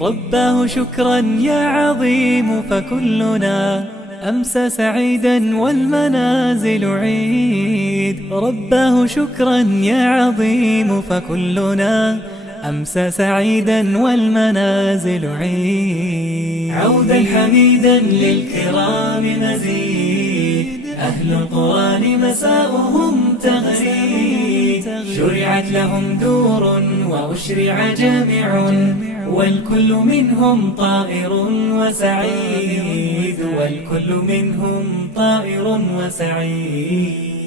رباه شكرا يا عظيم، فكلنا أمسى سعيدا والمنازل عيد. رباه شكرا يا عظيم، فكلنا أمسى سعيدا والمنازل عيد. عودا حميدا للكرام مزيد، أهل القرآن مساؤهم تغريد. شرعت لهم دور وأشرع جامع، والكل منهم طائر وسعيد، والكل منهم طائر وسعيد.